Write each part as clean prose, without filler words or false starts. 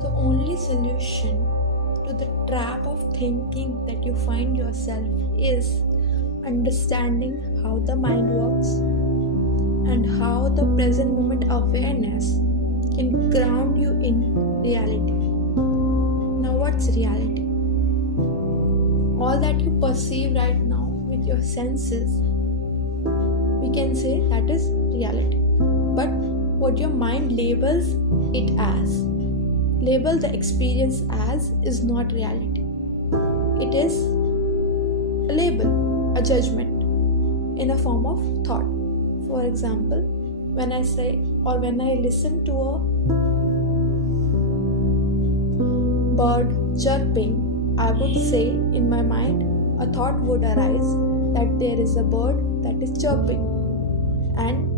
The only solution to the trap of thinking that you find yourself is understanding how the mind works and how the present moment awareness can ground you in reality. Now, what's reality? All that you perceive right now with your senses, we can say that is reality. But what your mind labels it as, label the experience as, is not reality. It is a label, a judgment in a form of thought. For example, when I say or when I listen to a bird chirping, I would say in my mind a thought would arise that there is a bird that is chirping, and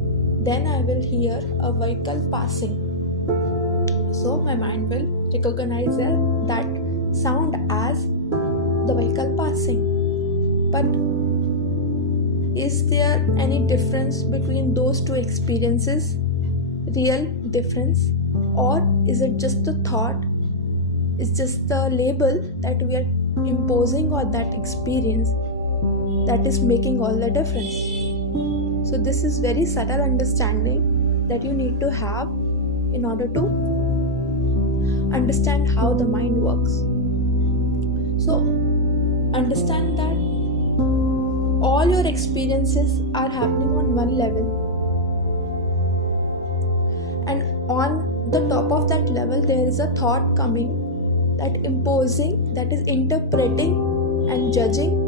then I will hear a vehicle passing. So my mind will recognize that sound as the vehicle passing. But is there any difference between those two experiences? Real difference? Or is it just a thought? It's just the label that we are imposing on that experience that is making all the difference. So this is very subtle understanding that you need to have in order to understand how the mind works. So understand that all your experiences are happening on one level, and on the top of that level there is a thought coming that imposing, that is interpreting and judging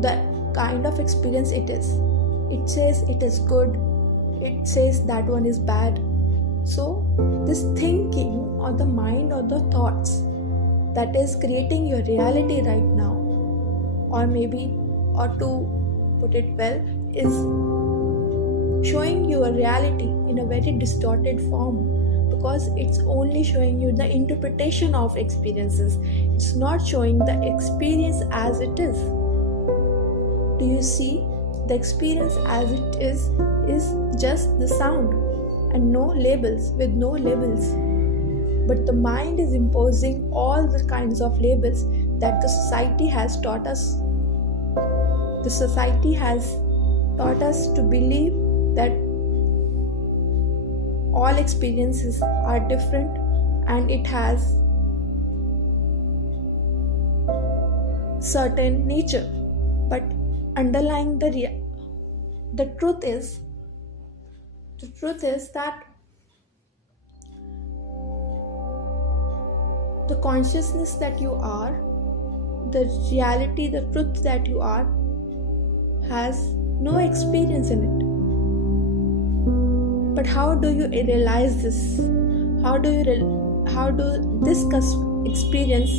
the kind of experience it is. It says it is good, it says that one is bad. So this thinking or the mind or the thoughts that is creating your reality right now, or maybe, or to put it well, is showing you a reality in a very distorted form, because it's only showing you the interpretation of experiences. It's not showing the experience as it is. Do you see? The experience as it is just the sound and no labels, with no labels. But the mind is imposing all the kinds of labels that the society has taught us. The society has taught us to believe that all experiences are different and it has certain nature. But underlying the truth is that the consciousness that you are, the reality, the truth that you are, has no experience in it. But how do you realize this? How do this experience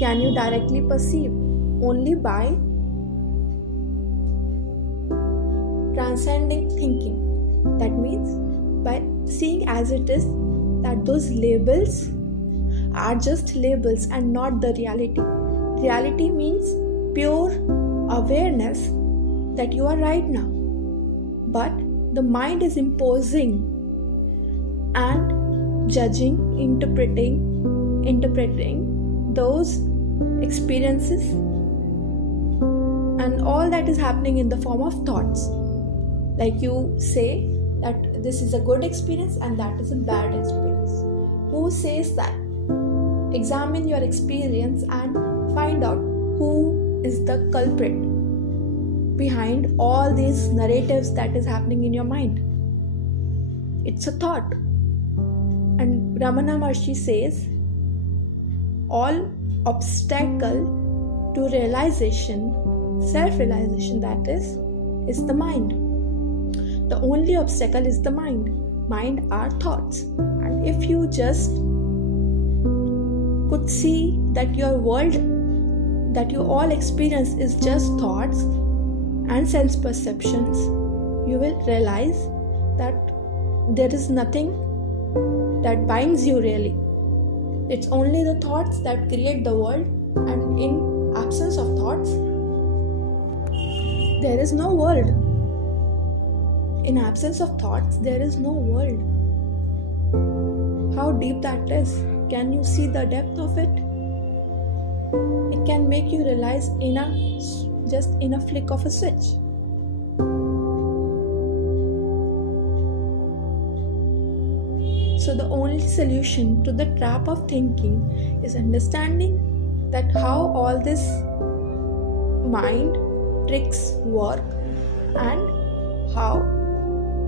can you directly perceive? Only by transcending thinking. That means by seeing as it is that those labels are just labels and not the reality. Reality means pure awareness that you are right now. But the mind is imposing and judging, interpreting those experiences, and all that is happening in the form of thoughts. Like you say that this is a good experience and that is a bad experience. Who says that? Examine your experience and find out who is the culprit behind all these narratives that is happening in your mind. It's a thought. And Ramana Maharshi says all obstacle to realization, self-realization, that is the mind. The only obstacle is the mind. Mind are thoughts. And if you just could see that your world, that you all experience is just thoughts and sense perceptions, you will realize that there is nothing that binds you really. It's only the thoughts that create the world, and in absence of thoughts, there is no world. In absence of thoughts, there is no world. How deep that is. Can you see the depth of it? It can make you realize just in a flick of a switch. So the only solution to the trap of thinking is understanding that how all this mind tricks work, and how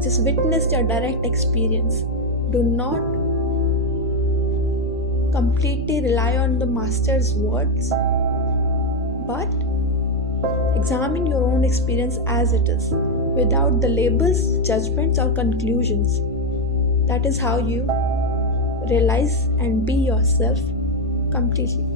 just witness your direct experience. Do not completely rely on the master's words, but examine your own experience as it is, without the labels, judgments, or conclusions. That is how you realize and be yourself completely.